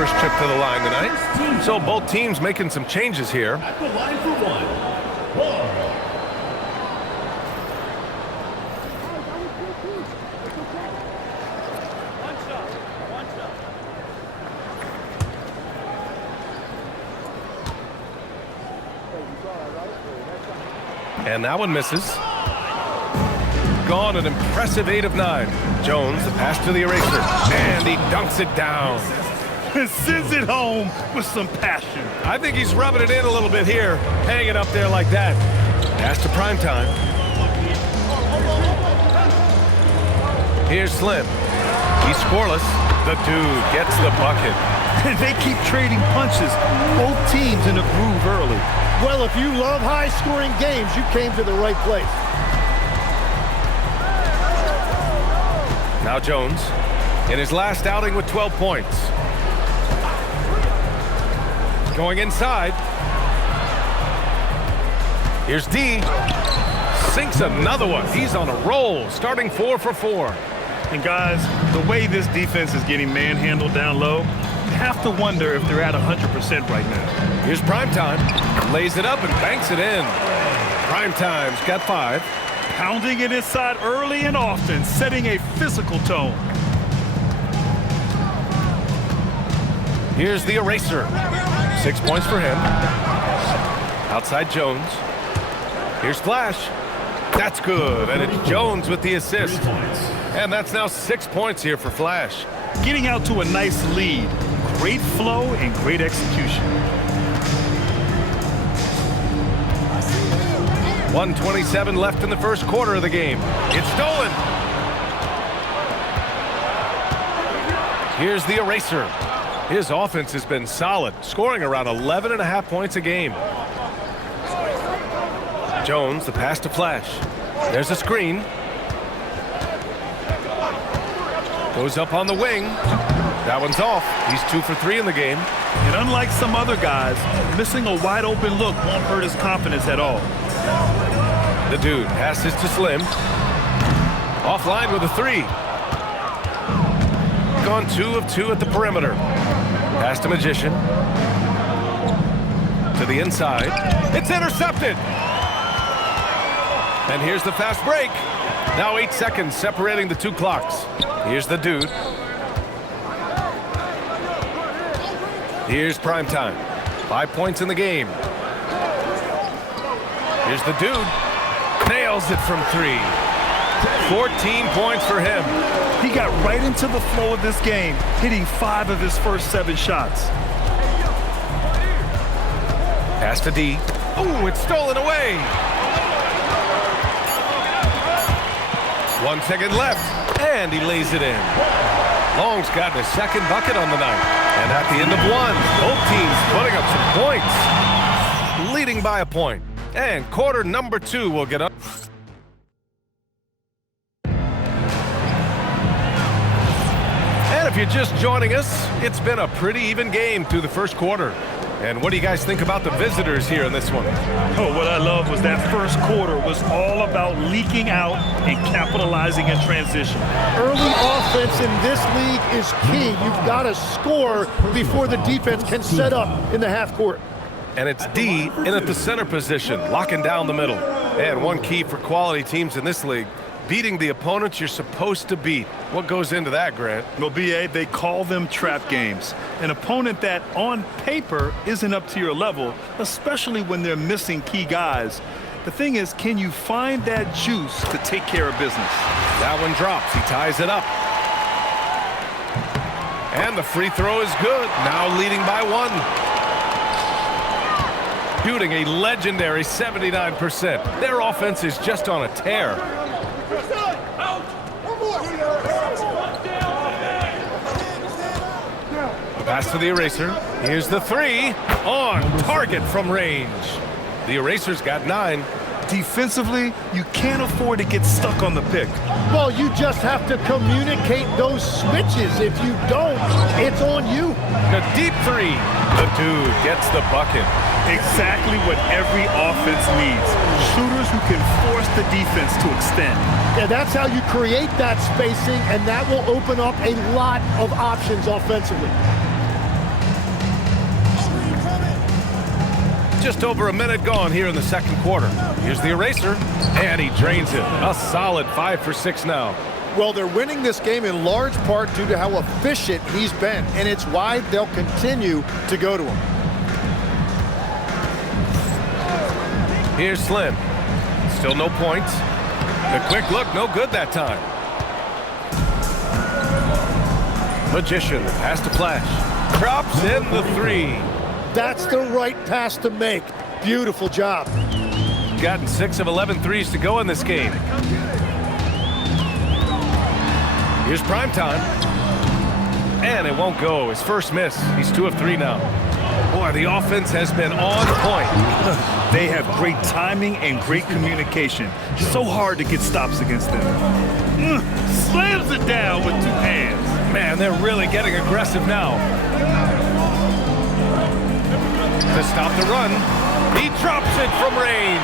first trip to the line tonight. So both teams making some changes here. At the line for one. And that one misses. Gone an impressive 8 of 9. Jones, the pass to the eraser. And he dunks it down. Sends it home with some passion. I think he's rubbing it in a little bit here. Hanging up there like that. Pass to primetime. Here's Slim. He's scoreless. The dude gets the bucket. They keep trading punches. Both teams in a groove early. Well, if you love high-scoring games, you came to the right place. Now Jones, in his last outing with 12 points. Going inside. Here's D. Sinks another one. He's on a roll, starting 4 for 4. And guys, the way this defense is getting manhandled down low, you have to wonder if they're at 100% right now. Here's Primetime. Lays it up and banks it in. Primetime's got 5. Pounding it inside early and often, setting a physical tone. Here's the eraser. 6 points for him. Outside Jones. Here's Flash. That's good, and it's Jones with the assist. And that's now 6 points here for Flash. Getting out to a nice lead. Great flow and great execution. 1:27 left in the first quarter of the game. It's stolen. Here's the eraser. His offense has been solid, scoring around 11.5 points a game. Jones, the pass to Flash. There's a screen. Goes up on the wing. That one's off. He's 2 for 3 in the game. And unlike some other guys, missing a wide open look won't hurt his confidence at all. The dude passes to Slim. Offline with a 3. Gone 2 of 2 at the perimeter. Pass to Magician. To the inside. It's intercepted. And here's the fast break. Now 8 seconds separating the 2 clocks. Here's the dude. Here's Primetime. 5 points in the game. Here's the dude. Nails it from 3. 14 points for him. He got right into the flow of this game, hitting 5 of his first 7 shots. Pass to D. Ooh, it's stolen away. 1 second left, and he lays it in. Long's gotten his second bucket on the night. And at the end of 1, both teams putting up some points. Leading by a point. And quarter number 2 will get up. And if you're just joining us, it's been a pretty even game through the first quarter. And what do you guys think about the visitors here in this one? Oh, what I love was that first quarter was all about leaking out and capitalizing in transition. Early offense in this league is key. You've got to score before the defense can set up in the half court. And it's D in at the center position, locking down the middle. And one key for quality teams in this league, beating the opponents you're supposed to beat. What goes into that, Grant? Well, BA, they call them trap games. An opponent that, on paper, isn't up to your level, especially when they're missing key guys. The thing is, can you find that juice to take care of business? That one drops. He ties it up. And the free throw is good. Now leading by 1. Shooting a legendary 79%. Their offense is just on a tear. Pass to the eraser. Here's the 3. On target from range. The eraser's got 9. Defensively, you can't afford to get stuck on the pick. Well, you just have to communicate those switches. If you don't, it's on you. The deep 3. The dude gets the bucket. Exactly what every offense needs. Shooters who can force the defense to extend. Yeah, that's how you create that spacing, and that will open up a lot of options offensively. Just over a minute gone here in the second quarter. Here's the eraser, and he drains it. A solid 5 for 6 now. Well, they're winning this game in large part due to how efficient he's been, and it's why they'll continue to go to him. Here's Slim. Still no points. The quick look, no good that time. Magician, pass to Flash. Drops in the 3. That's the right pass to make. Beautiful job. Gotten 6 of 11 threes to go in this game. Here's prime time. And it won't go. His first miss. He's 2 of 3 now. Boy, the offense has been on point. They have great timing and great communication. So hard to get stops against them. Slams it down with 2 hands. Man, they're really getting aggressive now. To stop the run, he drops it from range.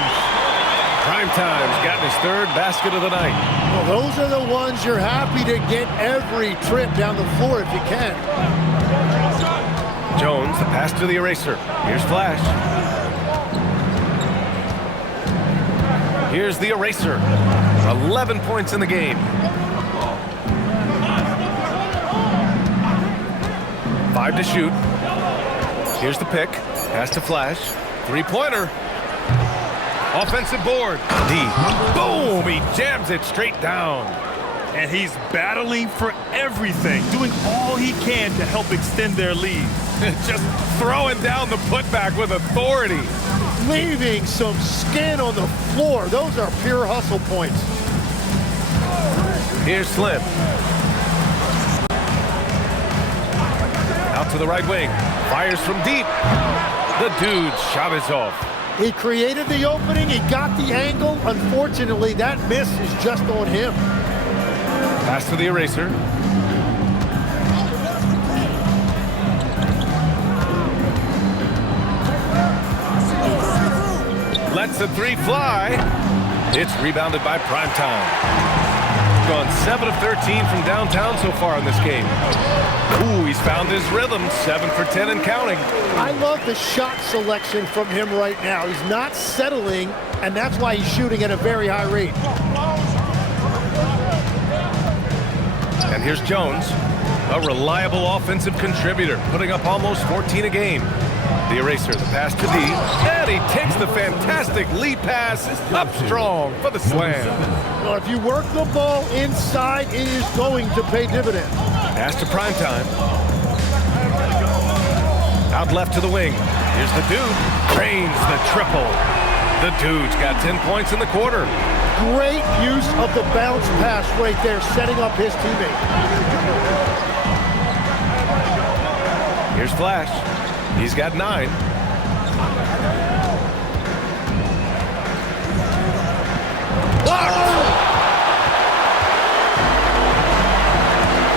Prime time's gotten his 3rd basket of the night. Well, those are the ones you're happy to get every trip down the floor if you can. Jones, the pass to the eraser. Here's Flash. Here's the eraser. 11 points in the game. 5 to shoot. Here's the pick. Pass to Flash. 3-pointer. Offensive board. D. Boom! He jams it straight down. And he's battling for everything, doing all he can to help extend their lead. Just throwing down the putback with authority. Leaving some skin on the floor. Those are pure hustle points. Here's Slim. Out to the right wing. Fires from deep. The dude's shot is off. He created the opening. He got the angle. Unfortunately, that miss is just on him. Pass to the eraser. Lets the 3 fly. It's rebounded by Primetime. Gone 7 of 13 from downtown so far in this game. Ooh, he's found his rhythm. 7 for 10 and counting. I love the shot selection from him right now. He's not settling, and that's why he's shooting at a very high rate. And here's Jones, a reliable offensive contributor, putting up almost 14 a game. The eraser, the pass to D, and he takes the fantastic lead pass up strong for the slam. Well, if you work the ball inside, it is going to pay dividends. Pass to Primetime. Out left to the wing. Here's the dude. Drains the triple. The dude's got 10 points in the quarter. Great use of the bounce pass right there, setting up his teammate. Here's Flash. He's got 9.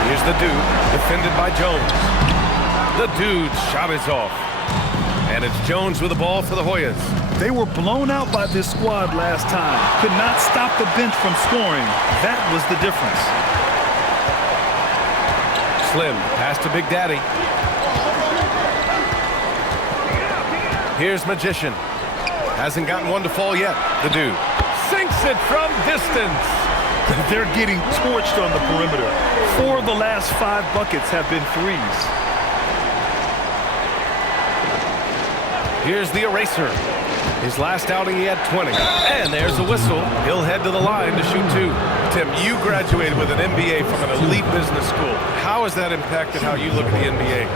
Here's the dude, defended by Jones. The dude's shot is off. And it's Jones with the ball for the Hoyas. They were blown out by this squad last time. Could not stop the bench from scoring. That was the difference. Slim, pass to Big Daddy. Here's Magician. Hasn't gotten one to fall yet. The dude sinks it from distance. They're getting torched on the perimeter. 4 of the last 5 buckets have been threes. Here's the eraser. His last outing, he had 20. And there's a whistle. He'll head to the line to shoot 2. Tim, you graduated with an MBA from an elite business school. How has that impacted how you look at the NBA?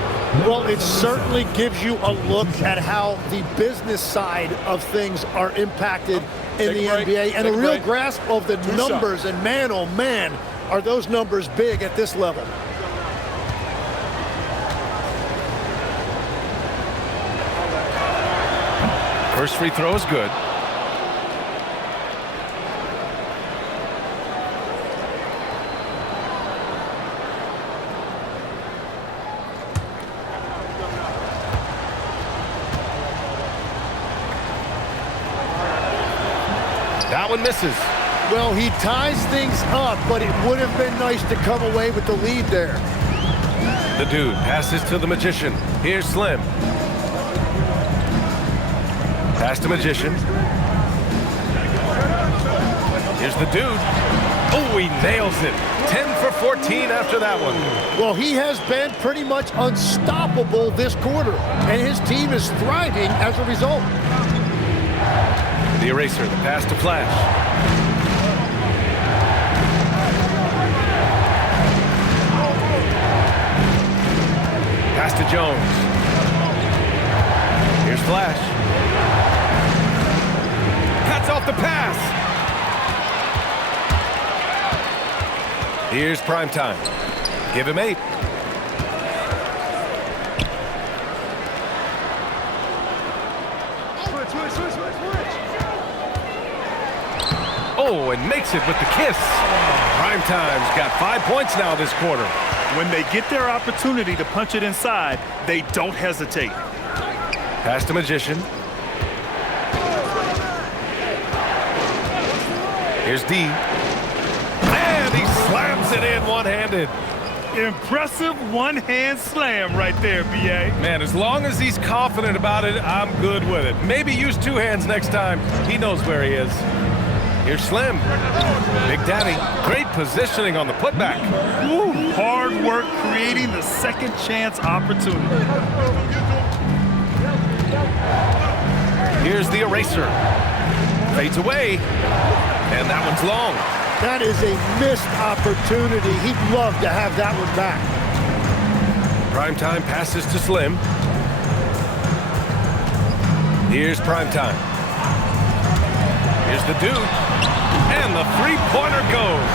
Well, it certainly gives you a look at how the business side of things are impacted in the NBA and a real grasp of the numbers. And man, oh man, are those numbers big at this level. First free throw is good. That one misses. Well, he ties things up, but it would have been nice to come away with the lead there. The dude passes to the Magician. Here's Slim. Pass to Magician. Here's the dude. Oh, he nails it. 10 for 14 after that one. Well, he has been pretty much unstoppable this quarter, and his team is thriving as a result. The eraser, the pass to Flash. Pass to Jones. Here's Flash. Cuts off the pass. Here's Primetime. Give him 8. Oh, and makes it with the kiss. Primetime's got 5 points now this quarter. When they get their opportunity to punch it inside, they don't hesitate. Pass to Magician. Here's D. And he slams it in one-handed. Impressive one-hand slam right there, B.A. Man, as long as he's confident about it, I'm good with it. Maybe use 2 hands next time. He knows where he is. Here's Slim. Big Daddy. Great positioning on the putback. Ooh, hard work creating the second chance opportunity. Here's the eraser. Fades away. And that one's long. That is a missed opportunity. He'd love to have that one back. Primetime passes to Slim. Here's Primetime. Here's the dude. And the three-pointer goes.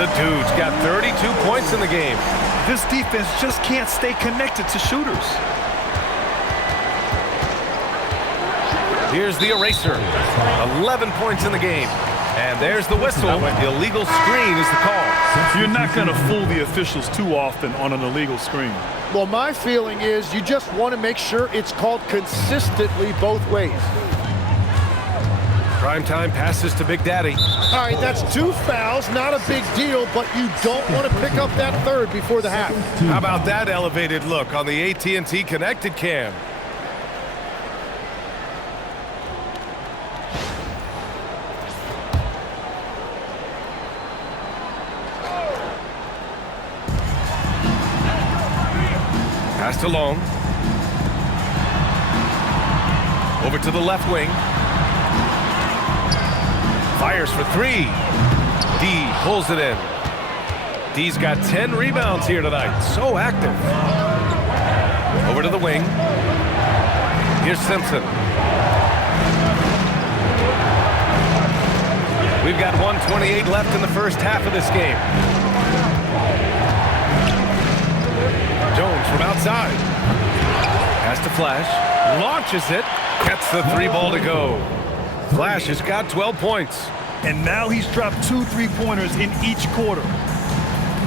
The dude's got 32 points in the game. This defense just can't stay connected to shooters. Here's the eraser. 11 points in the game. And there's the whistle. Illegal screen is the call. You're not going to fool the officials too often on an illegal screen. Well, my feeling is you just want to make sure it's called consistently both ways. Primetime passes to Big Daddy. All right, that's 2 fouls, not a big deal, but you don't want to pick up that third before the half. How about that elevated look on the AT&T connected cam? Pass to Long. Over to the left wing. Fires for 3. D pulls it in. D's got 10 rebounds here tonight. So active. Over to the wing. Here's Simpson. We've got 1:28 left in the first half of this game. Jones from outside. Pass to Flash. Launches it. Gets the 3 ball to go. Flash has got 12 points. And now he's dropped 2 3-pointers in each quarter.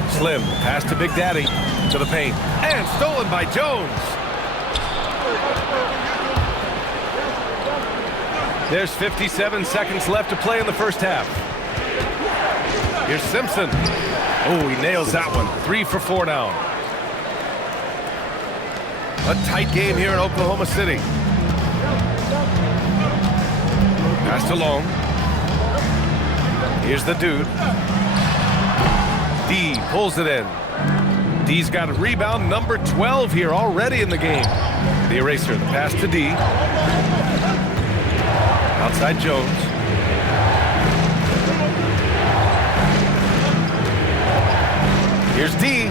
Slim. Pass to Big Daddy. To the paint. And stolen by Jones. There's 57 seconds left to play in the first half. Here's Simpson. Oh, he nails that one. 3 for 4 now. A tight game here in Oklahoma City. Pass to Long. Here's the dude. D pulls it in. D's got a rebound number 12 here already in the game. The eraser, the pass to D. Outside Jones. Here's D.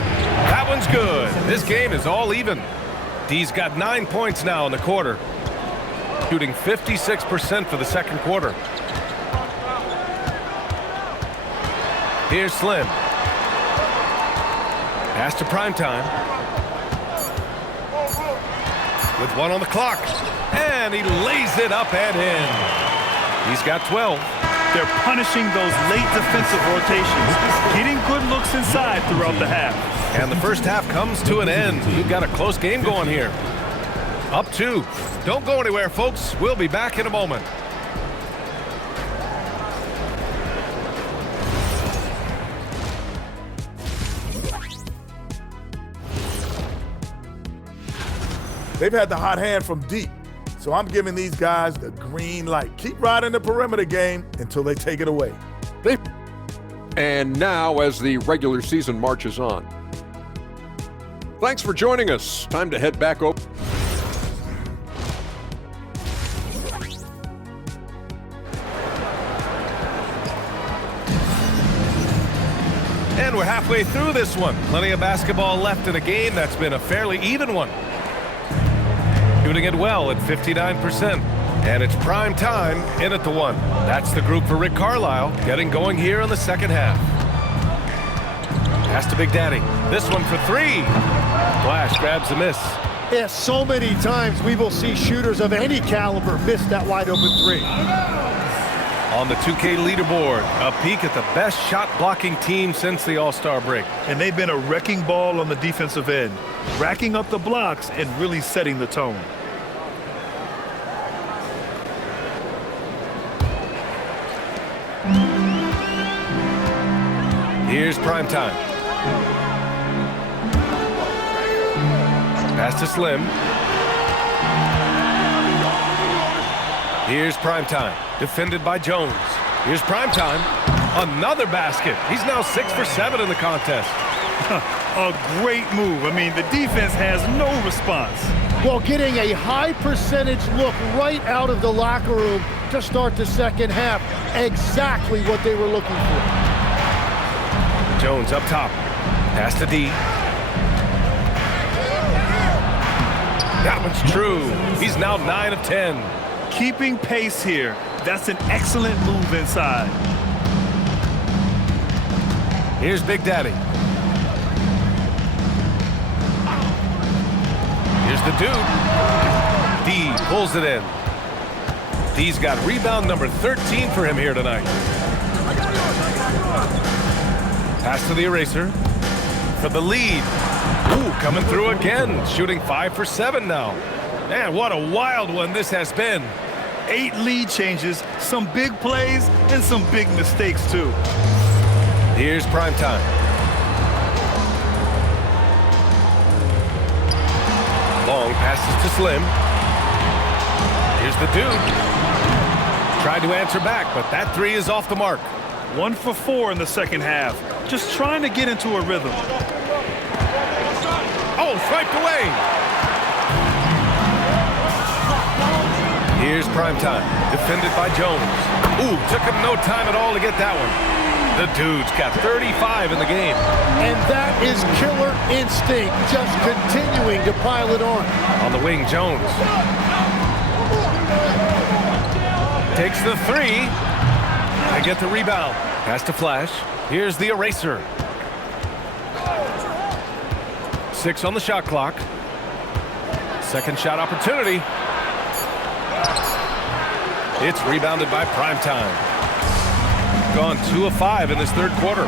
That one's good. This game is all even. D's got 9 points now in the quarter. Shooting 56% for the second quarter. Here's Slim. Pass to Primetime. With 1 on the clock. And he lays it up and in. He's got 12. They're punishing those late defensive rotations, getting good looks inside throughout the half. And the first half comes to an end. We've got a close game going here. Up 2. Don't go anywhere, folks. We'll be back in a moment. They've had the hot hand from deep. So I'm giving these guys the green light. Keep riding the perimeter game until they take it away. And now, as the regular season marches on. Thanks for joining us. Time to head back over. And we're halfway through this one. Plenty of basketball left in a game that's been a fairly even one. Shooting it well at 59%. And it's prime time in at the one. That's the group for Rick Carlisle getting going here in the second half. Pass to Big Daddy. This one for three. Flash grabs the miss. Yeah, so many times we will see shooters of any caliber miss that wide open three. On the 2K leaderboard, a peek at the best shot blocking team since the All-Star break. And they've been a wrecking ball on the defensive end, racking up the blocks and really setting the tone. Here's prime time. Pass to Slim. Here's prime time. Defended by Jones. Here's prime time. Another basket. He's now 6 for 7 in the contest. A great move. I mean, the defense has no response. Well, getting a high percentage look right out of the locker room to start the second half. Exactly what they were looking for. Jones up top. Pass to D. That one's true. He's now 9 of 10. Keeping pace here. That's an excellent move inside. Here's Big Daddy. Here's the dude. D pulls it in. D's got rebound number 13 for him here tonight. Pass to the eraser. For the lead. Ooh, coming through again. Shooting 5 for 7 now. Man, what a wild one this has been. 8 lead changes, some big plays, and some big mistakes, too. Here's prime time. Long passes to Slim. Here's the dude. Tried to answer back, but that three is off the mark. 1 for 4 in the second half. Just trying to get into a rhythm. Oh, swiped away. Here's prime time. Defended by Jones. Ooh, took him no time at all to get that one. The dude's got 35 in the game. And that is killer instinct, just continuing to pile it on. On the wing, Jones. Takes the three. I get the rebound. Pass to Flash. Here's the eraser. 6 on the shot clock. Second shot opportunity. It's rebounded by Primetime. Gone 2 of 5 in this third quarter.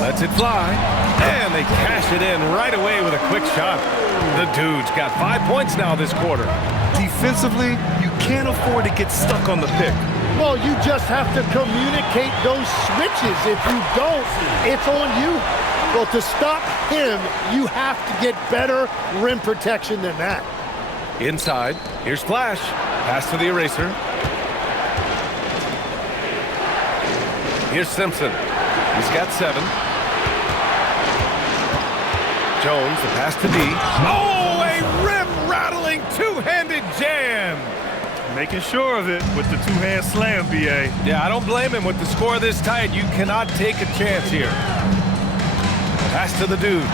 Lets it fly. And they cash it in right away with a quick shot. The dude's got 5 points now this quarter. Defensively, you can't afford to get stuck on the pick. Well, you just have to communicate those switches. If you don't, it's on you. Well, to stop him, you have to get better rim protection than that. Inside, here's Flash. Pass to the eraser. Here's Simpson. He's got 7. Jones, the pass to D. Oh, a rim-rattling two-handed jam. Making sure of it with the two-hand slam, BA. Yeah, I don't blame him. With the score this tight, you cannot take a chance here. Pass to the dude.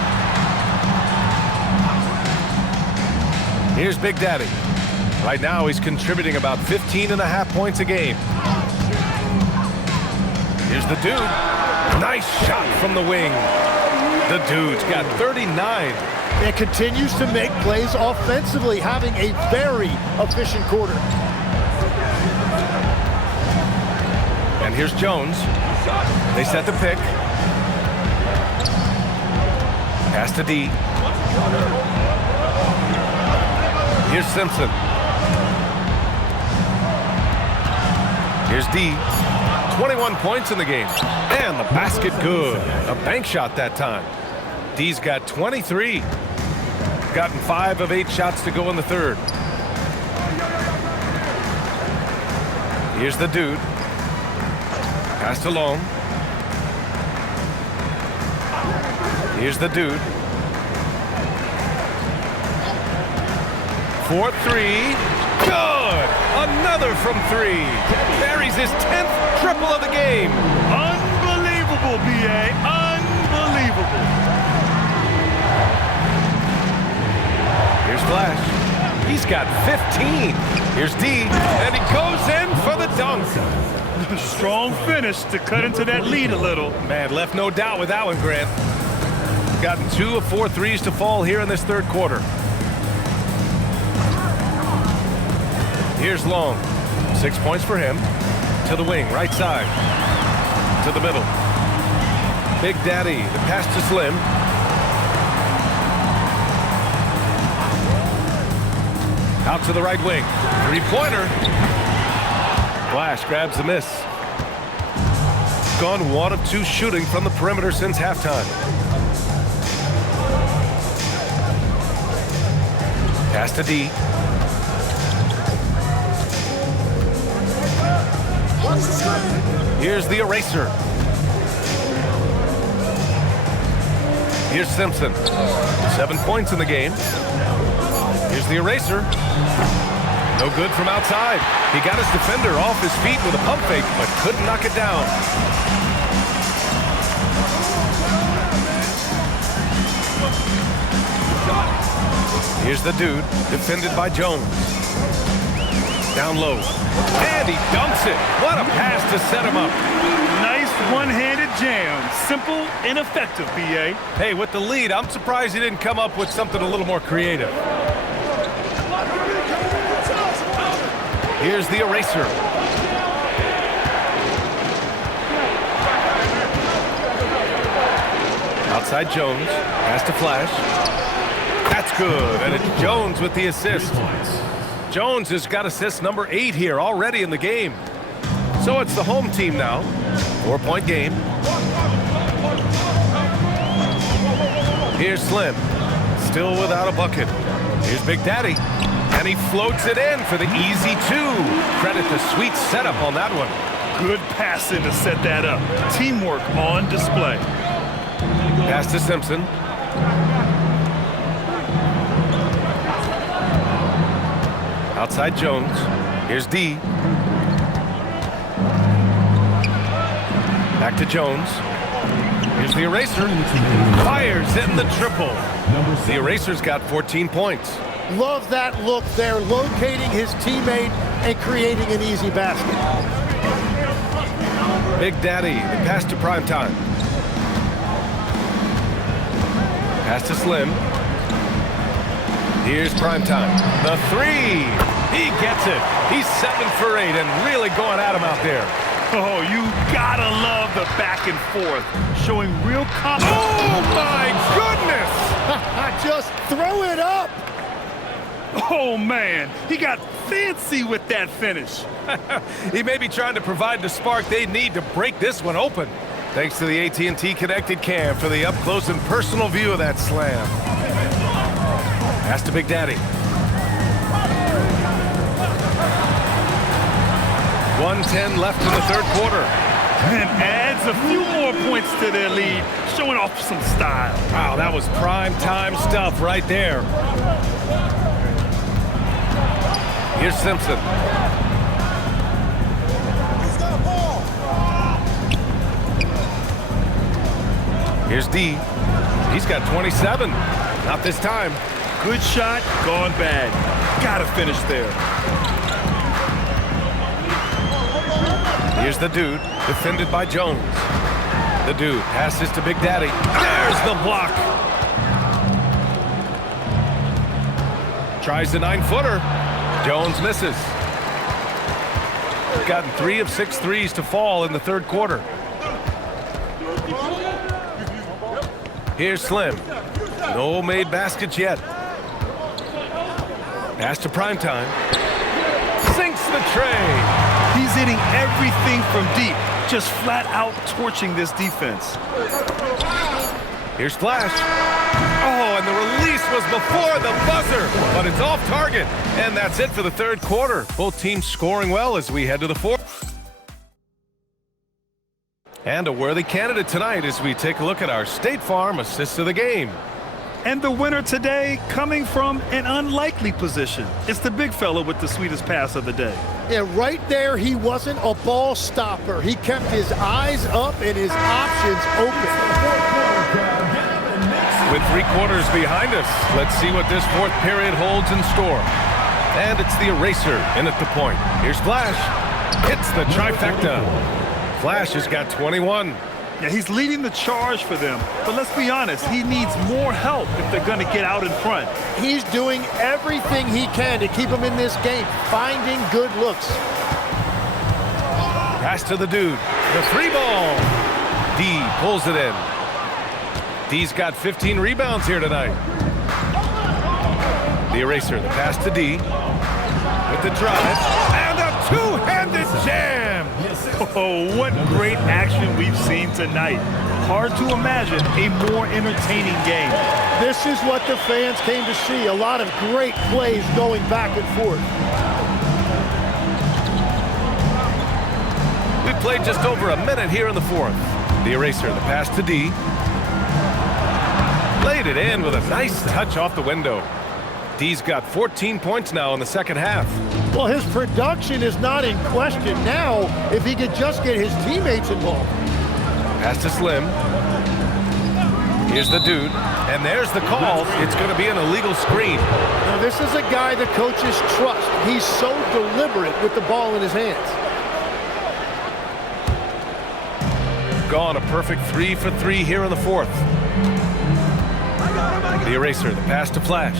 Here's Big Daddy. Right now, he's contributing about 15.5 points a game. Here's the dude. Nice shot from the wing. The dude's got 39. And continues to make plays offensively, having a very efficient quarter. And here's Jones. They set the pick. Pass to D. Here's Simpson. Here's D. 21 points in the game. And the basket good. A bank shot that time. D's got 23. Gotten 5 of 8 shots to go in the third. Here's the dude. Passed along. Here's the dude. 4-3. Good! Another from 3. Buries his 10th triple of the game. Unbelievable, BA. Unbelievable. Here's Flash. He's got 15. Here's D, and he goes in for the dunk. Strong finish to cut into that lead a little. Man, left no doubt with that one, Grant. Gotten 2 of 4 threes to fall here in this third quarter. Here's Long. 6 points for him. To the wing, right side. To the middle. Big Daddy, the pass to Slim. Out to the right wing. 3-pointer. Flash grabs the miss. Gone 1 of 2 shooting from the perimeter since halftime. Pass to D. Here's the eraser. Here's Simpson. 7 points in the game. Here's the eraser. No good from outside. He got his defender off his feet with a pump fake, but couldn't knock it down. Here's the dude, defended by Jones. Down low. And he dunks it. What a pass to set him up. Nice one-handed jam. Simple and effective, BA. Hey, with the lead, I'm surprised he didn't come up with something a little more creative. Here's the eraser. Outside Jones. Pass to Flash. That's good. And it's Jones with the assist. Jones has got assist number 8 here already in the game. So it's the home team now. 4-point game. Here's Slim. Still without a bucket. Here's Big Daddy. And he floats it in for the easy 2. Credit the sweet setup on that one. Good passing to set that up. Teamwork on display. Pass to Simpson. Outside Jones. Here's D. Back to Jones. Here's the eraser. Fires in the triple. The eraser's got 14 points. Love that look there, locating his teammate and creating an easy basket. Big Daddy, the pass to Primetime. Pass to Slim. Here's Primetime. The 3. He gets it. He's 7 for 8 and really going at him out there. Oh, you gotta love the back and forth. Showing real confidence. Oh, my goodness! Just throw it up. Oh, man. He got fancy with that finish. He may be trying to provide the spark they need to break this one open. Thanks to the AT&T Connected Cam for the up-close and personal view of that slam. Pass to Big Daddy. 1:10 left in the third quarter. And adds a few more points to their lead, showing off some style. Wow, that was prime time stuff right there. Here's Simpson. Here's D. He's got 27. Not this time. Good shot, gone bad. Gotta finish there. Here's the dude, defended by Jones. The dude passes to Big Daddy. There's the block. Tries the 9-footer. Jones misses. Gotten 3 of 6 threes to fall in the third quarter. Here's Slim. No made baskets yet. Pass to Primetime. Sinks the tray. He's hitting everything from deep, just flat out torching this defense. Here's Flash. Oh, and the release ace was before the buzzer, but it's off target. And that's it for the third quarter. Both teams scoring well as we head to the fourth. And a worthy candidate tonight as we take a look at our State Farm assist of the game. And the winner today coming from an unlikely position. It's the big fella with the sweetest pass of the day. Yeah, right there, he wasn't a ball stopper. He kept his eyes up and his options open. With 3 quarters behind us, let's see what this fourth period holds in store. And it's the eraser in at the point. Here's Flash. Hits the trifecta. Flash has got 21. Yeah, he's leading the charge for them. But let's be honest, he needs more help if they're going to get out in front. He's doing everything he can to keep him in this game, finding good looks. Pass to the dude. The 3-ball. D pulls it in. D's got 15 rebounds here tonight. The eraser. The pass to D. With the drive. And a two-handed jam. Oh, what great action we've seen tonight. Hard to imagine a more entertaining game. This is what the fans came to see. A lot of great plays going back and forth. We've played just over a minute here in the fourth. The eraser, the pass to D. Laid it in with a nice touch off the window. D's got 14 points now in the second half. Well, his production is not in question now if he could just get his teammates involved. Pass to Slim. Here's the dude. And there's the call. It's going to be an illegal screen. Now, this is a guy the coaches trust. He's so deliberate with the ball in his hands. Gone a perfect 3 for 3 here in the fourth. The eraser, the pass to Flash.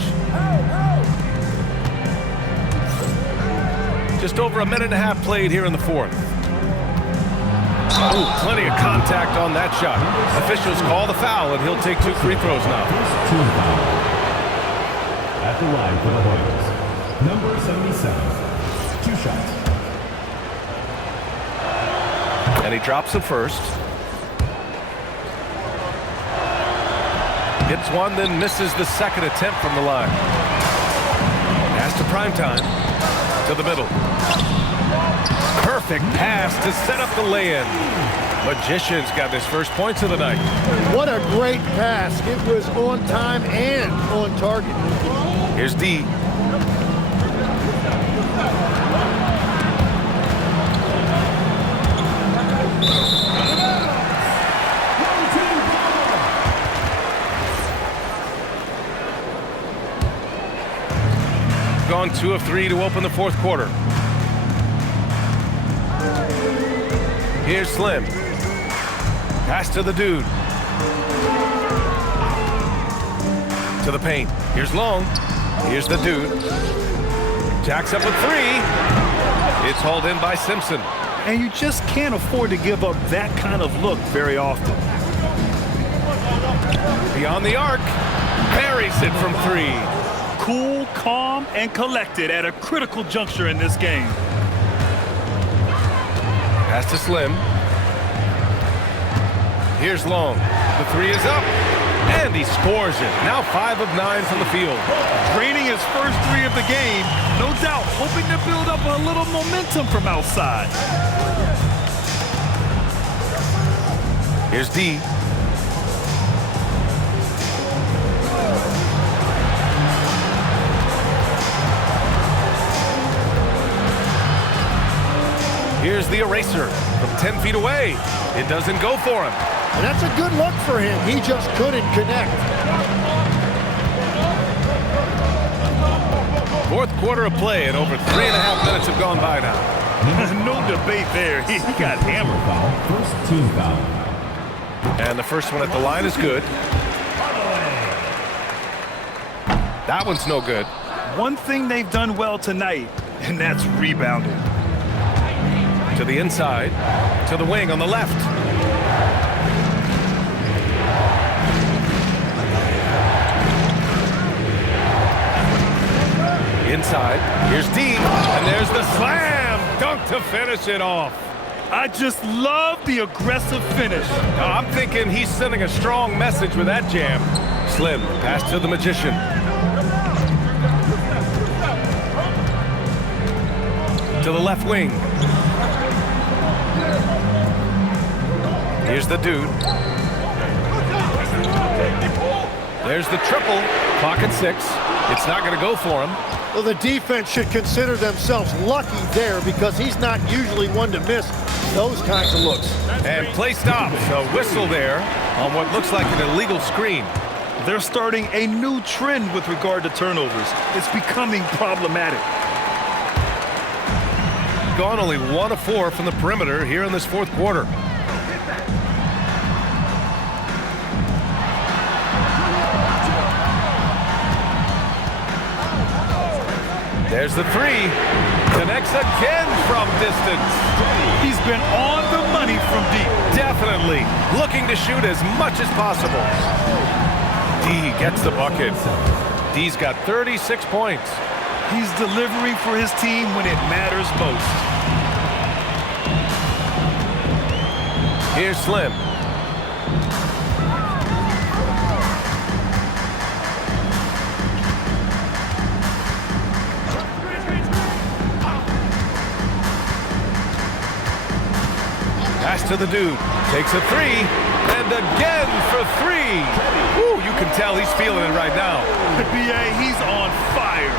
Just over a minute and a half played here in the fourth. Ooh, plenty of contact on that shot. Officials call the foul, and he'll take 2 free throws now. At the line for the Hoyas, number 77, 2 shots. And he drops the first. Hits one, then misses the second attempt from the line. Pass to Primetime. To the middle. Perfect pass to set up the lay-in. Magician's got his first points of the night. What a great pass. It was on time and on target. Here's D. Gone 2 of 3 to open the fourth quarter. Here's Slim. Pass to the dude. To the paint. Here's Long. Here's the dude. Jacks up with 3. It's hauled in by Simpson. And you just can't afford to give up that kind of look very often. Beyond the arc. Buries it from 3. Cool, calm, and collected at a critical juncture in this game. Pass to Slim. Here's Long. The 3 is up. And he scores it. Now 5 of 9 from the field. Draining his first 3 of the game. No doubt hoping to build up a little momentum from outside. Here's D. Here's the eraser from 10 feet away. It doesn't go for him. And that's a good look for him. He just couldn't connect. Fourth quarter of play, and over 3.5 minutes have gone by now. No debate there. He got hammered. First team foul. And the first one at the line is good. That one's no good. One thing they've done well tonight, and that's rebounding. To the inside, to the wing on the left. Inside, here's D, and there's the slam dunk to finish it off. I just love the aggressive finish. I'm thinking he's sending a strong message with that jam. Slim, pass to the Magician. To the left wing. Here's the Dude. There's the triple. Clock at 6. It's not going to go for him. Well, the defense should consider themselves lucky there because he's not usually one to miss those kinds of looks. And play stops. A whistle there on what looks like an illegal screen. They're starting a new trend with regard to turnovers. It's becoming problematic. Gone only 1 of 4 from the perimeter here in this fourth quarter. There's the 3. Connects again from distance. He's been on the money from deep. Definitely looking to shoot as much as possible. D gets the bucket. D's got 36 points. He's delivering for his team when it matters most. Here's Slim. Pass to the Dude. Takes a 3. And again for 3. Woo, you can tell he's feeling it right now. The BA, he's on fire.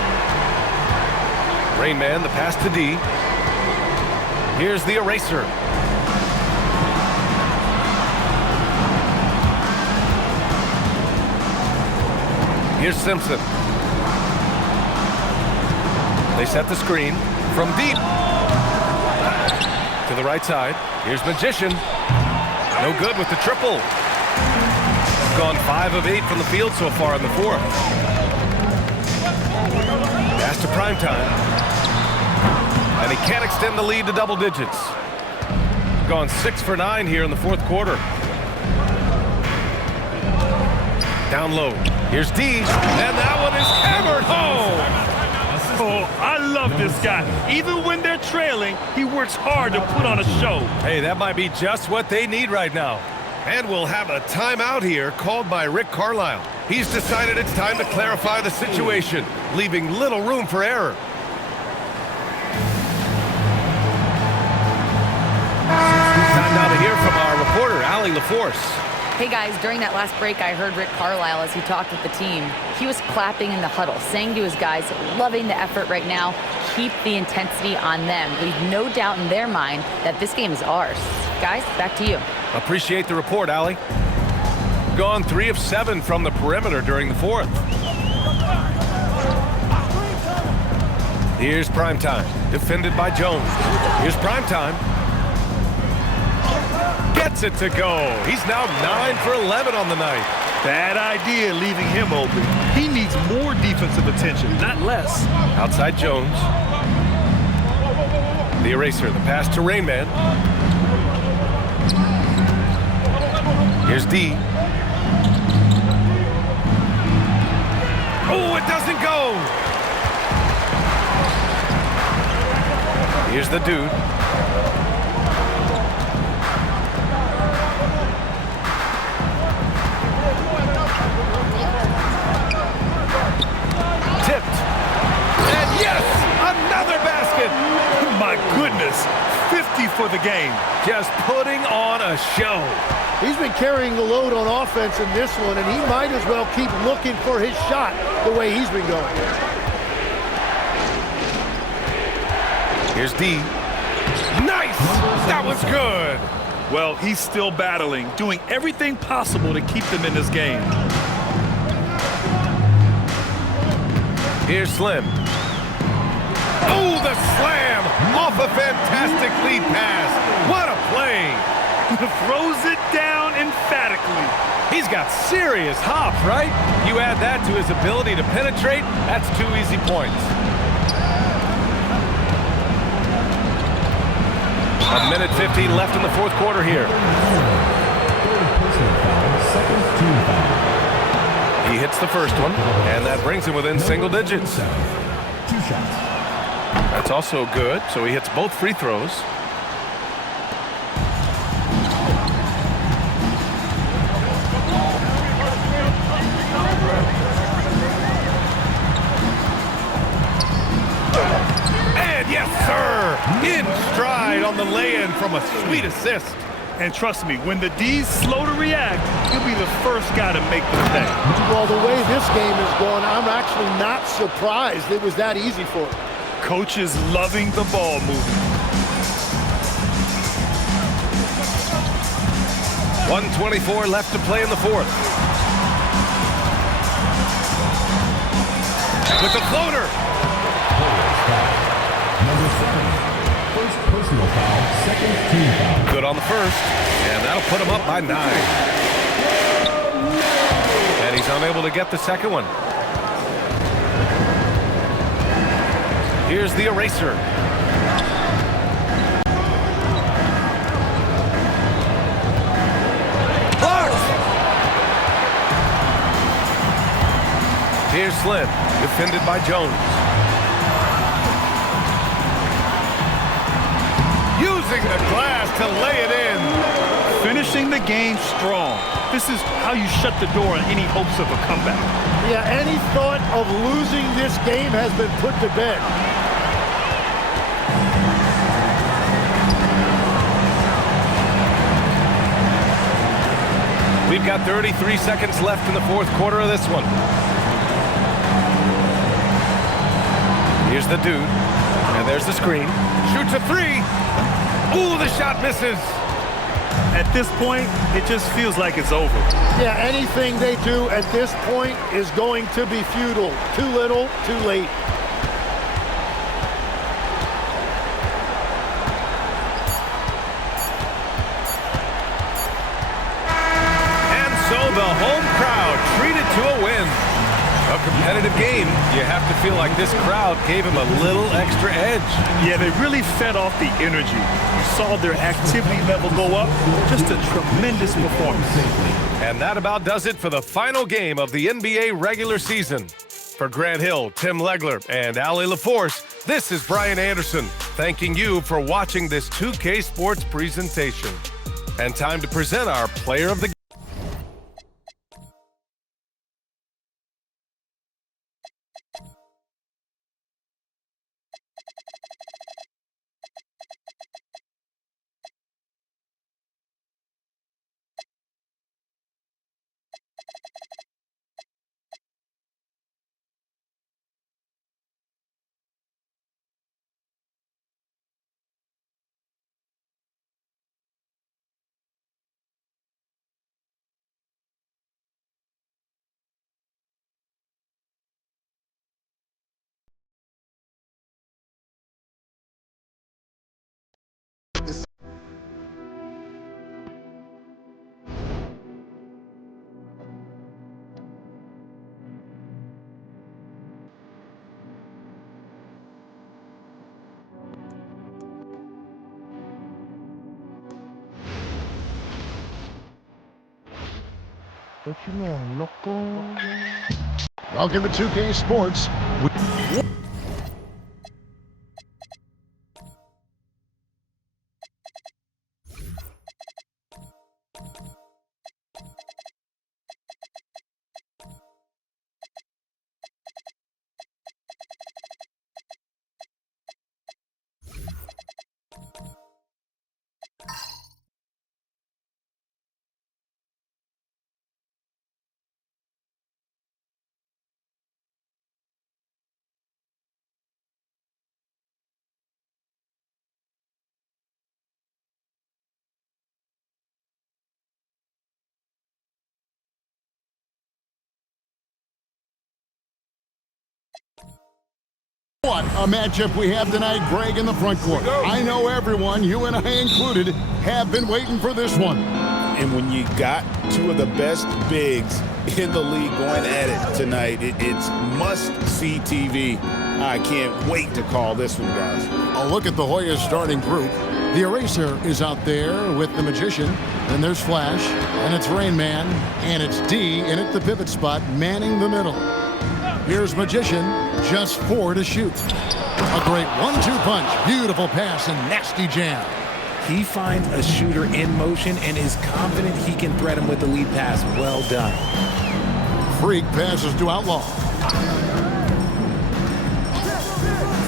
Rain Man, the pass to D. Here's the eraser. Here's Simpson. They set the screen from deep. To the right side. Here's Magician. No good with the triple. Gone 5 of 8 from the field so far in the fourth. Pass to Primetime. And he can't extend the lead to double digits. Gone 6 for 9 here in the fourth quarter. Down low. Here's D. And that one is hammered home. Oh, I love this guy. Even when they're trailing, he works hard to put on a show. Hey, that might be just what they need right now. And we'll have a timeout here called by Rick Carlisle. He's decided it's time to clarify the situation, leaving little room for error. Time now to hear from our reporter, Allie LaForce. Hey guys, during that last break, I heard Rick Carlisle as he talked with the team. He was clapping in the huddle, saying to his guys, loving the effort right now, keep the intensity on them. Leave no doubt in their mind that this game is ours. Guys, back to you. Appreciate the report, Allie. Gone 3 of 7 from the perimeter during the fourth. Here's Primetime, defended by Jones. Here's Primetime. Gets it to go. He's now 9 for 11 on the night. Bad idea leaving him open. He needs more defensive attention, not less. Outside Jones. The eraser, the pass to Rain Man. Here's D. Oh, it doesn't go. Here's the Dude. Tipped. And yes, another basket. My goodness, 50 for the game. Just putting on a show. He's been carrying the load on offense in this one, and he might as well keep looking for his shot the way he's been going. Here's D. Nice! That was good. Well, he's still battling, doing everything possible to keep them in this game. Here's Slim. Oh, the slam off a fantastic lead pass. What a play. Throws it down emphatically. He's got serious hop, right? You add that to his ability to penetrate, that's 2 easy points. A minute 15 left in the fourth quarter here. He hits the first one, and that brings him within single digits. 2 shots. That's also good, so he hits both free throws. lay-in from a sweet assist. And trust me, when the D's slow to react, he'll be the first guy to make the pay. Well, the way this game is going, I'm actually not surprised it was that easy for him. Coach is loving the ball movement. 1:24 left to play in the fourth. With the floater. Number 7. First personal foul, second team foul. Good on the first, and that'll put him up by 9. And he's unable to get the second one. Here's the eraser. Blocked! Here's Slid, defended by Jones. Using the glass to lay it in. Finishing the game strong. This is how you shut the door on any hopes of a comeback. Yeah, any thought of losing this game has been put to bed. We've got 33 seconds left in the fourth quarter of this one. Here's the dude. And there's the screen. Shoots a 3. Ooh, the shot misses. At this point, it just feels like it's over. Yeah, anything they do at this point is going to be futile. Too little, too late. And so the home crowd treated to a win. A competitive game. You have to feel like this crowd gave him a little extra edge. Yeah, they really fed off the energy. You saw their activity level go up. Just a tremendous performance. And that about does it for the final game of the NBA regular season. For Grant Hill, Tim Legler, and Allie LaForce, this is Brian Anderson, thanking you for watching this 2K Sports presentation. And time to present our player of the game. Welcome to 2K Sports. What a matchup we have tonight, Greg, in the front court. I know everyone, you and I included, have been waiting for this one. And when you got two of the best bigs in the league going at it tonight, it's must-see TV. I can't wait to call this one, guys. A look at the Hoyas starting group. The Eraser is out there with the Magician. Then there's Flash, and it's Rain Man, and it's D in at the pivot spot, manning the middle. Here's Magician, just 4 to shoot. A great 1-2 punch, beautiful pass, and nasty jam. He finds a shooter in motion and is confident he can threat him with the lead pass. Well done. Freak passes to Outlaw.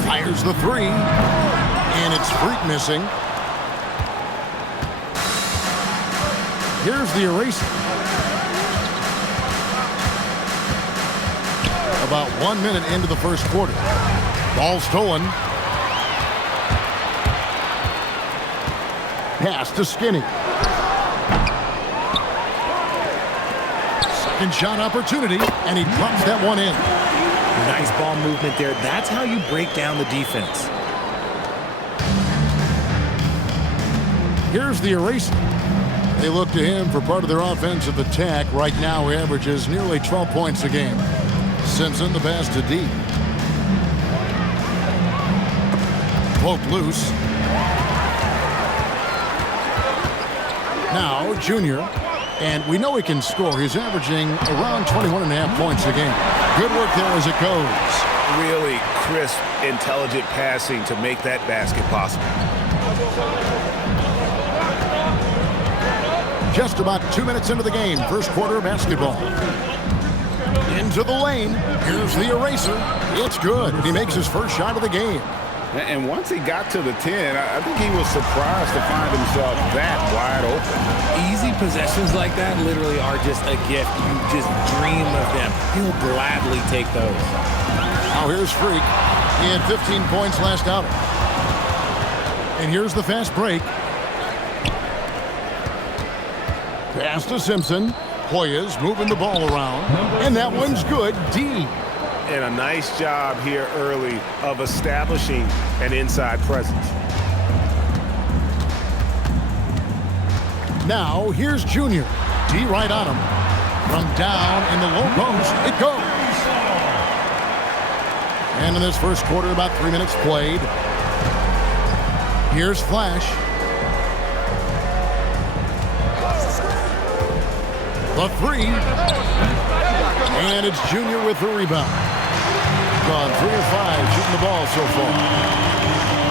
Fires the 3, and it's Freak missing. Here's the eraser. About 1 minute into the first quarter. Ball stolen. Pass to Skinny. Second shot opportunity, and he drops that one in. Nice ball movement there. That's how you break down the defense. Here's the eraser. They look to him for part of their offensive attack. Right now, he averages nearly 12 points a game. Simpson, the pass to D. Poked loose. Now, Junior. And we know he can score. He's averaging around 21.5 points a game. Good work there as it goes. Really crisp, intelligent passing to make that basket possible. Just about 2 minutes into the game. First quarter of basketball. Into the lane. Here's the eraser. It's good. He makes his first shot of the game. And once he got to the 10, I think he was surprised to find himself that wide open. Easy possessions like that literally are just a gift. You just dream of them. He'll gladly take those. Now here's Freak. He had 15 points last outing. And here's the fast break. Pass to Simpson. Hoyas moving the ball around. And that one's good. D. And a nice job here early of establishing an inside presence. Now here's Junior. D right on him. From down in the low post, it goes. And in this first quarter, about 3 minutes played. Here's Flash. The three. And it's Junior with the rebound. Gone 3 of 5 shooting the ball so far.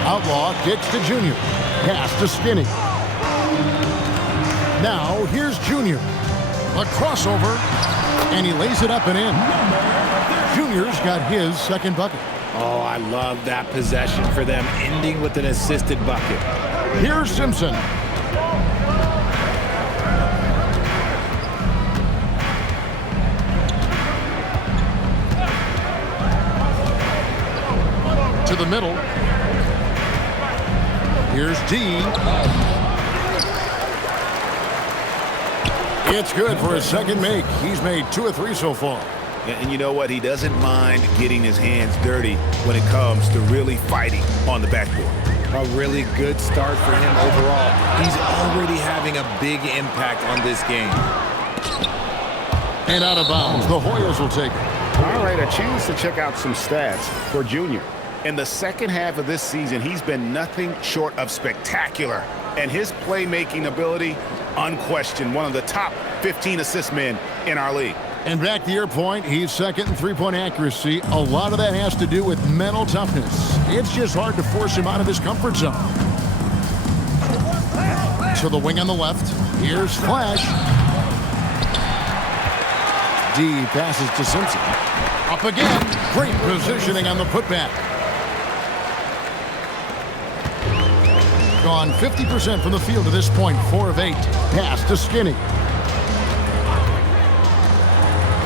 Outlaw kicks to Junior. Pass to Skinny. Now here's Junior. A crossover. And he lays it up and in. Junior's got his second bucket. Oh, I love that possession for them, ending with an assisted bucket. Here's Simpson. To the middle. Here's D. It's good for his second make. He's made 2 of 3 so far. And you know what? He doesn't mind getting his hands dirty when it comes to really fighting on the backboard. A really good start for him overall. He's already having a big impact on this game. And out of bounds. The Hoyas will take it. All right, a chance to check out some stats for Junior. In the second half of this season, he's been nothing short of spectacular. And his playmaking ability, unquestioned, one of the top 15 assist men in our league. And back to your point, he's second in three-point accuracy. A lot of that has to do with mental toughness. It's just hard to force him out of his comfort zone. To the wing on the left. Here's Flash. D passes to Simpson. Up again. Great positioning on the putback. Gone 50% from the field to this point. 4 of 8. Pass to Skinny.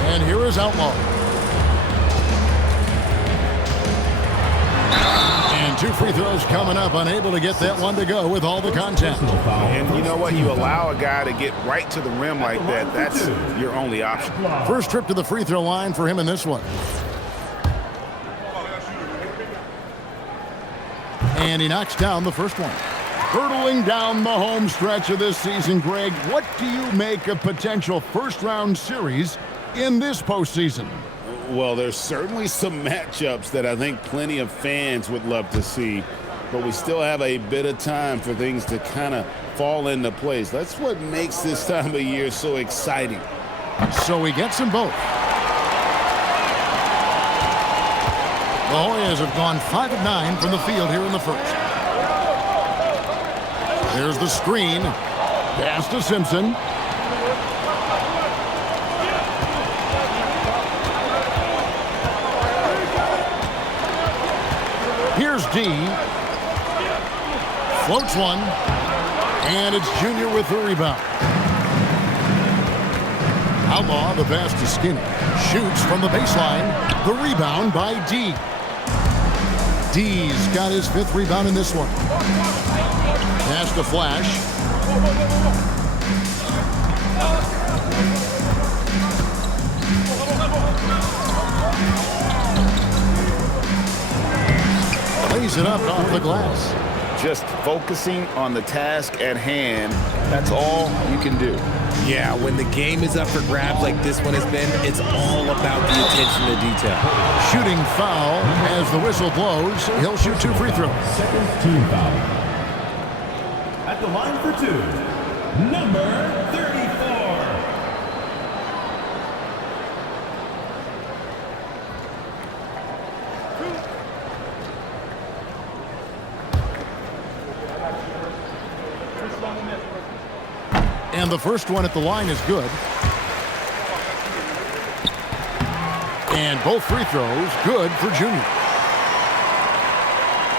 And here is Outlaw. And 2 free throws coming up. Unable to get that one to go with all the contact. And you know what? You allow a guy to get right to the rim like that. That's your only option. First trip to the free throw line for him in this one. And he knocks down the first one. Hurtling down the home stretch of this season, Greg, what do you make of potential first-round series in this postseason? Well, there's certainly some matchups that I think plenty of fans would love to see, but we still have a bit of time for things to kind of fall into place. That's what makes this time of year so exciting. So he gets them both. The Hoyas have gone 5 of 9 from the field here in the first. There's the screen. Pass to Simpson. Here's D. Floats one. And it's Junior with the rebound. Outlaw, the pass to Skinny. Shoots from the baseline. The rebound by D. D's got his 5th rebound in this one. Pass to Flash. Lays it up off the glass. Just focusing on the task at hand. That's all you can do. Yeah, when the game is up for grabs like this one has been, it's all about the attention to detail. Shooting foul as the whistle blows. He'll shoot 2 free throws. Second team foul. At the line for 2, number 34. And the first one at the line is good. And both free throws good for Junior.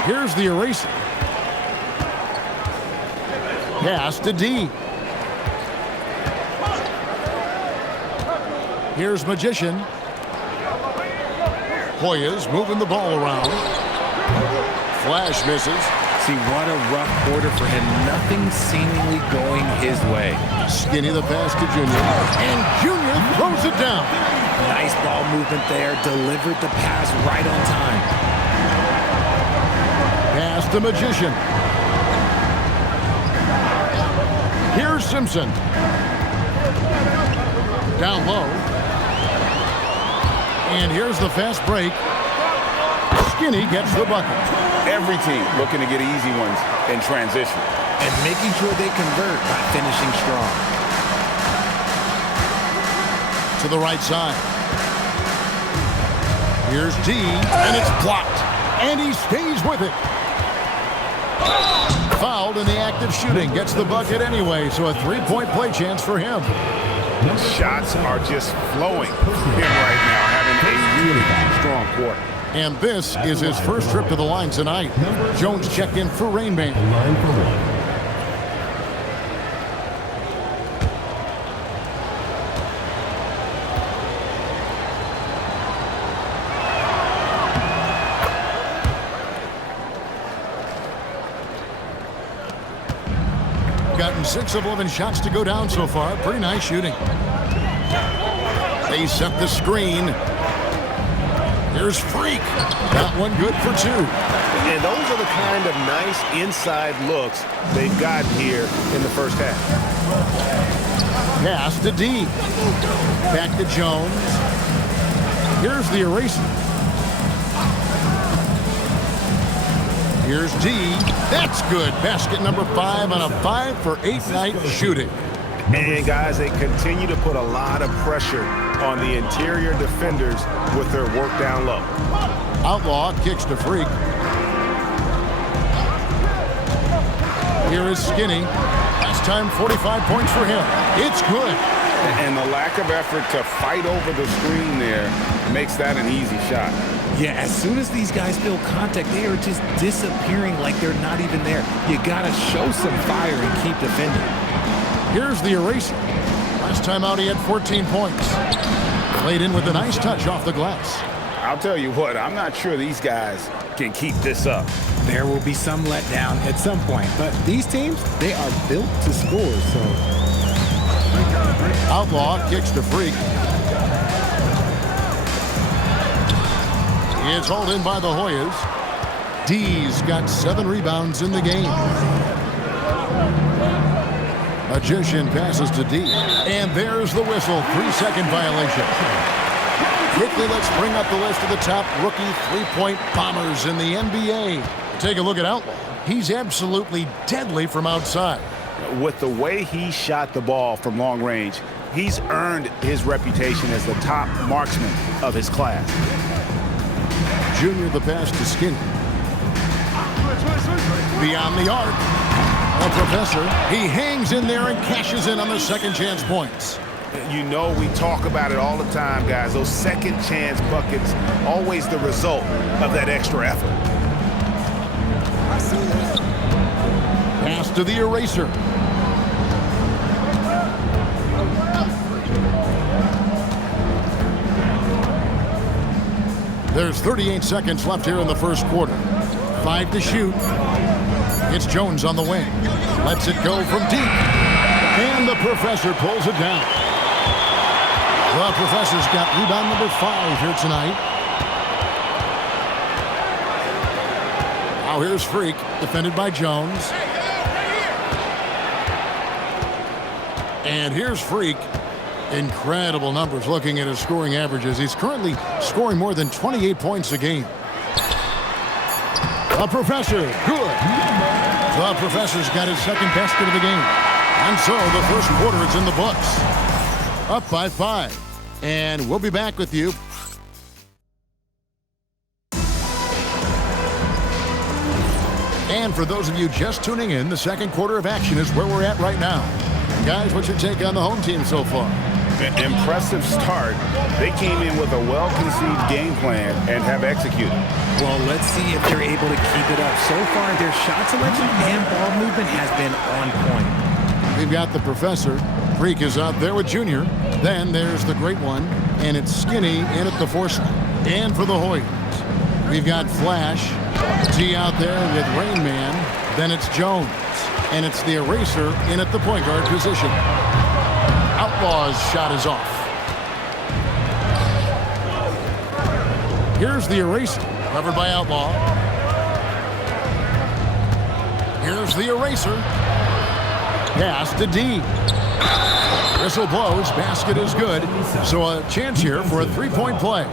Here's the eraser. Pass to D. Here's Magician. Hoyas moving the ball around. Flash misses. See, what a rough quarter for him. Nothing seemingly going his way. Skinny the pass to Junior. And Junior throws it down. Nice ball movement there. Delivered the pass right on time. Pass to Magician. Here's Simpson. Down low. And here's the fast break. Skinny gets the bucket. Every team looking to get easy ones in transition. And making sure they convert by finishing strong. To the right side. Here's D, and it's blocked. And he stays with it. Fouled in the act of shooting. Gets the bucket anyway, so a 3-point play chance for him. Shots are just flowing him right now, having a really strong quarter. And this is his first trip to the line tonight. Jones checked in for Rain Man. Line for 1. Gotten 6 of 11 shots to go down so far. Pretty nice shooting. They set the screen. Here's Freak. That one good for 2. And those are the kind of nice inside looks they've gotten here in the first half. Pass to D. Back to Jones. Here's the eraser. Here's D. That's good. Basket number 5 on a 5 for 8 night shooting. And guys, they continue to put a lot of pressure on the interior defenders with their work down low. Outlaw kicks to Freak. Here is Skinny. Last time 45 points for him. It's good. And the lack of effort to fight over the screen there makes that an easy shot. Yeah, as soon as these guys feel contact, they are just disappearing like they're not even there. You gotta show some fire and keep defending. Here's the eraser. Last time out, he had 14 points. Played in with a nice touch off the glass. I'll tell you what, I'm not sure these guys can keep this up. There will be some letdown at some point, but these teams, they are built to score, so. Outlaw kicks to Freak. It's hauled in by the Hoyas. D's got 7 rebounds in the game. Magician passes to D. And there's the whistle. 3-second violation. Quickly, let's bring up the list of the top rookie 3-point bombers in the NBA. Take a look at Outlaw. He's absolutely deadly from outside. With the way he shot the ball from long range, he's earned his reputation as the top marksman of his class. Junior the pass to Skinny. Beyond the arc. The professor, he hangs in there and cashes in on the second chance points. You know, we talk about it all the time, guys. Those second chance buckets, always the result of that extra effort. Pass to the eraser. There's 38 seconds left here in the first quarter. 5 to shoot. It's Jones on the wing. Lets it go from deep. And the professor pulls it down. The professor's got rebound number 5 here tonight. Now here's Freak, defended by Jones. And here's Freak. Incredible numbers looking at his scoring averages. He's currently scoring more than 28 points a game. The professor, good. The professor's got his second basket of the game. And so the first quarter is in the books. Up by 5. And we'll be back with you. And for those of you just tuning in, the second quarter of action is where we're at right now. Guys, what's your take on the home team so far? Impressive start. They came in with a well-conceived game plan and have executed. Well, let's see if they're able to keep it up. So far, their shot selection and ball movement has been on point. We've got the professor. Freak is out there with Junior. Then there's the great one, and it's Skinny in at the force. And for the Hoyas, we've got Flash. G out there with Rain Man. Then it's Jones. And it's the eraser in at the point guard position. Outlaw's shot is off. Here's the eraser, covered by Outlaw. Here's the eraser. Pass to D. Whistle blows, basket is good. So a chance here for a three-point play.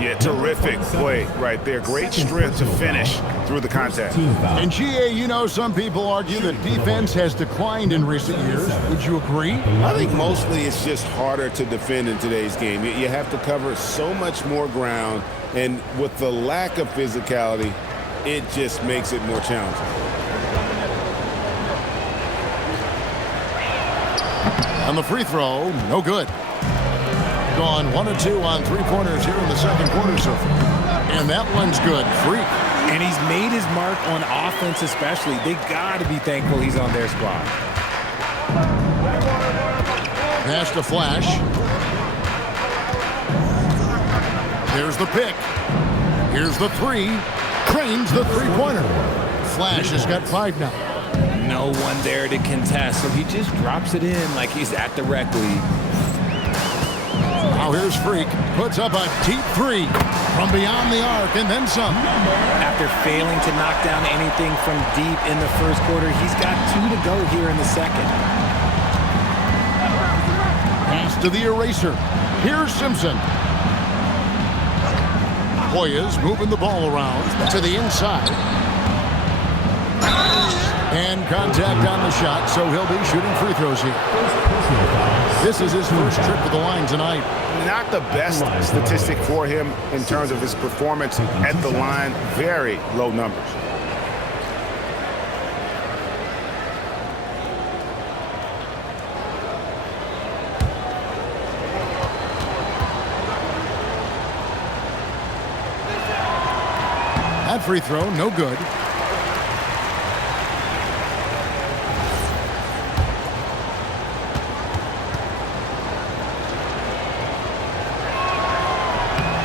Yeah, terrific play right there. Great strength to finish through the contact. And GA, you know, some people argue that defense has declined in recent years. Would you agree? I think mostly it's just harder to defend in today's game. You have to cover so much more ground, and with the lack of physicality, it just makes it more challenging. On the free throw, no good. Gone 1 of 2 on three-pointers here in the second quarter so far. And that one's good. Freak. And he's made his mark on offense especially. They got to be thankful he's on their squad. Pass to Flash. There's the pick. Here's the 3. Cranes the three-pointer. Flash has got 5 now. No one there to contest, so he just drops it in like he's at the rec league. Now here's Freak. Puts up a deep 3 from beyond the arc and then some. After failing to knock down anything from deep in the first quarter, he's got 2 to go here in the second. Pass to the eraser. Here's Simpson. Hoyas moving the ball around to the inside. And contact on the shot, so he'll be shooting free throws here. This is his first trip to the line tonight. Not the best statistic for him in terms of his performance at the line. Very low numbers. That free throw, no good.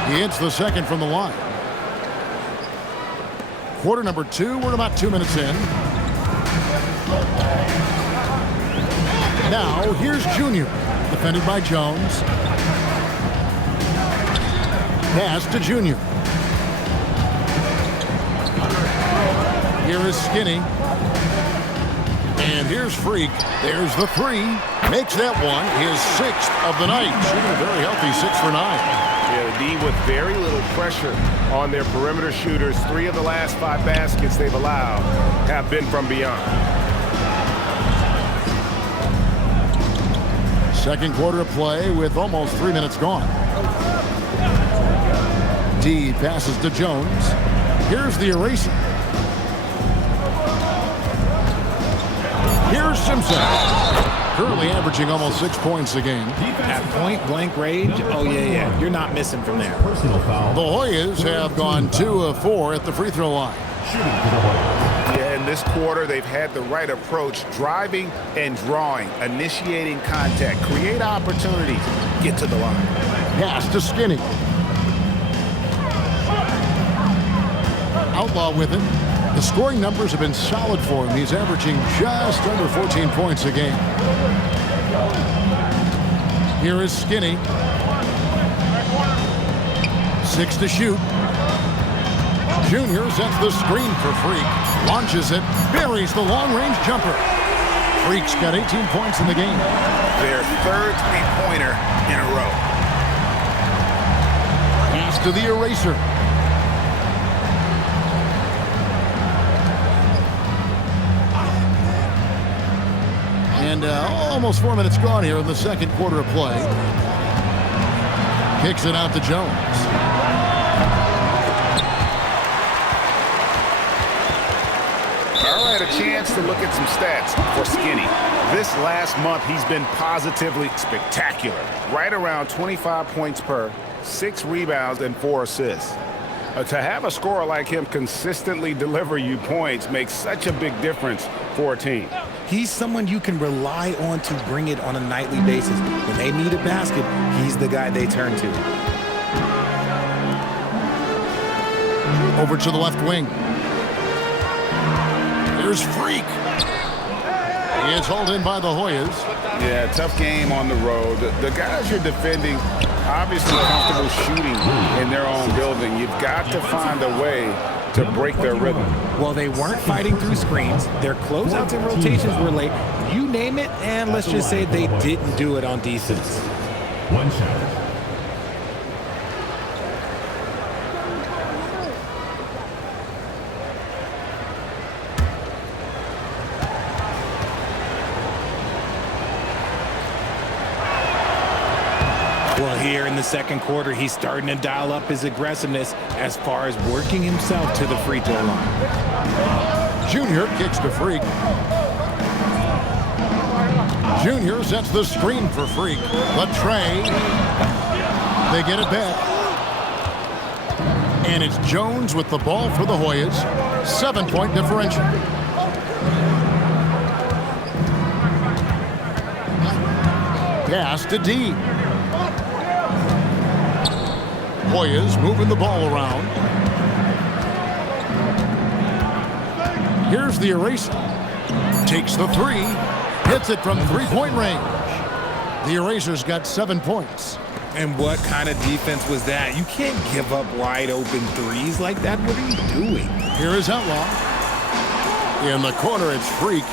He hits the second from the line. Quarter number 2, we're about 2 minutes in. Now, here's Junior, defended by Jones. Pass to Junior. Here is Skinny. And here's Freak. There's the 3. Makes that one his 6th of the night. Shooting a very healthy 6 for 9. Yeah, the D with very little pressure on their perimeter shooters. 3 of the last 5 baskets they've allowed have been from beyond. Second quarter of play with almost 3 minutes gone. D passes to Jones. Here's the eraser. Here's Simpson. Currently averaging almost 6 points a game. At point-blank range, oh, yeah. You're not missing from there. The Hoyas have gone 2 of 4 at the free throw line. Yeah, in this quarter, they've had the right approach, driving and drawing, initiating contact, create opportunities, get to the line. Pass to Skinny. Outlaw with it. The scoring numbers have been solid for him. He's averaging just under 14 points a game. Here is Skinny. 6 to shoot. Junior sets the screen for Freak. Launches it. Buries the long-range jumper. Freak's got 18 points in the game. Their third three-pointer in a row. Pass to the eraser. And almost 4 minutes gone here in the second quarter of play. Kicks it out to Jones. All right, a chance to look at some stats for Skinny. This last month, he's been positively spectacular. Right around 25 points per, 6 rebounds, and 4 assists. To have a scorer like him consistently deliver you points makes such a big difference for a team. He's someone you can rely on to bring it on a nightly basis. When they need a basket, he's the guy they turn to. Over to the left wing. Here's Freak. He is hauled in by the Hoyas. Yeah, tough game on the road. The guys you're defending obviously comfortable shooting in their own building. You've got to find a way to break their rhythm. Well, they weren't fighting through screens. Their closeouts and rotations were late. You name it, and let's just say they didn't do it on defense. One shot. Well, here in the second quarter, he's starting to dial up his aggressiveness as far as working himself to the free throw line. Junior kicks to Freak. Junior sets the screen for Freak. The tray. They get it back. And it's Jones with the ball for the Hoyas. 7-point differential. Pass to D. Hoyas moving the ball around. Here's the eraser. Takes the three. Hits it from three-point range. The eraser's got 7 points. And what kind of defense was that? You can't give up wide open threes like that. What are you doing? Here is Outlaw. In the corner, it's Freak.